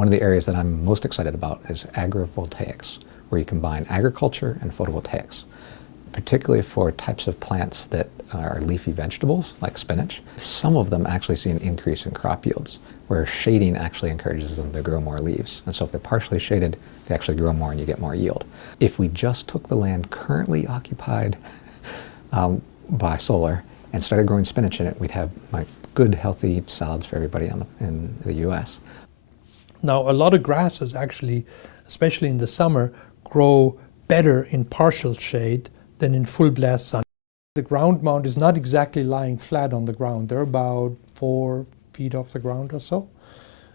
One of the areas that I'm most excited about is agrivoltaics, where you combine agriculture and photovoltaics, particularly for types of plants that are leafy vegetables, like spinach. Some of them actually see an increase in crop yields, where shading actually encourages them to grow more leaves. And so if they're partially shaded, they actually grow more and you get more yield. If we just took the land currently occupied by solar and started growing spinach in it, we'd have like good, healthy salads for everybody in the US. Now, a lot of grasses actually, especially in the summer, grow better in partial shade than in full blast sun. The ground mount is not exactly lying flat on the ground. They're about 4 feet off the ground or so.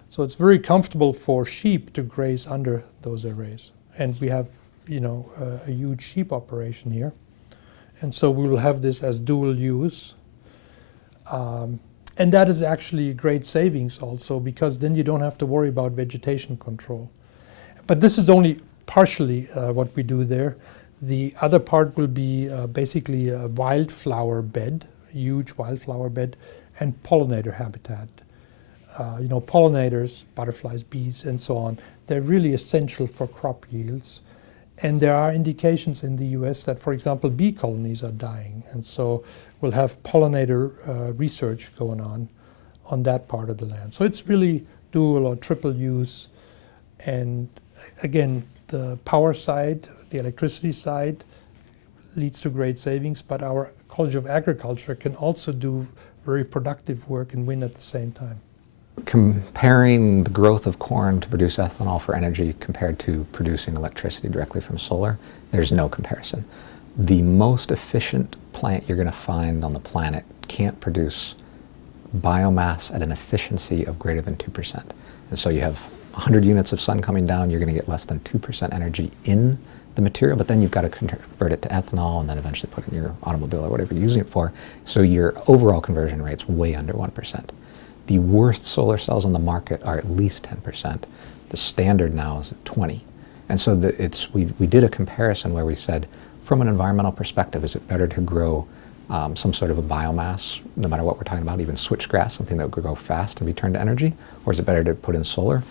So it's very comfortable for sheep to graze under those arrays. And we have, a huge sheep operation here. And so we will have this as dual use. And that is actually great savings also, because then you don't have to worry about vegetation control. But this is only partially what we do there. The other part will be basically a wildflower bed, huge wildflower bed, and pollinator habitat. Pollinators, butterflies, bees, and so on, they're really essential for crop yields. And there are indications in the US that, for example, bee colonies are dying. And so we'll have pollinator research going on that part of the land. So it's really dual or triple use. And again, the power side, the electricity side leads to great savings, but our College of Agriculture can also do very productive work and win at the same time. Comparing the growth of corn to produce ethanol for energy compared to producing electricity directly from solar, there's no comparison. The most efficient plant you're going to find on the planet can't produce biomass at an efficiency of greater than 2%. And so you have 100 units of sun coming down, you're going to get less than 2% energy in the material, but then you've got to convert it to ethanol and then eventually put it in your automobile or whatever you're using it for. So your overall conversion rate's way under 1%. The worst solar cells on the market are at least 10%. The standard now is at 20%. And so we did a comparison where we said, from an environmental perspective, is it better to grow some sort of a biomass, no matter what we're talking about, even switchgrass, something that would grow fast and be turned to energy, or is it better to put in solar?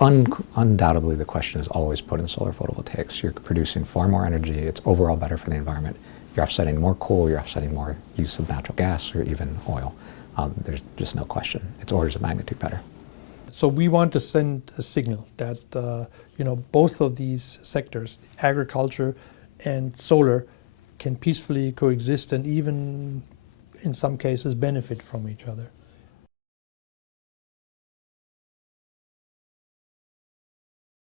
Undoubtedly, the question is always put in solar photovoltaics. You're producing far more energy. It's overall better for the environment. You're offsetting more coal. You're offsetting more use of natural gas or even oil. There's just no question. It's orders of magnitude better. So we want to send a signal that both of these sectors, agriculture and solar, can peacefully coexist and even in some cases benefit from each other.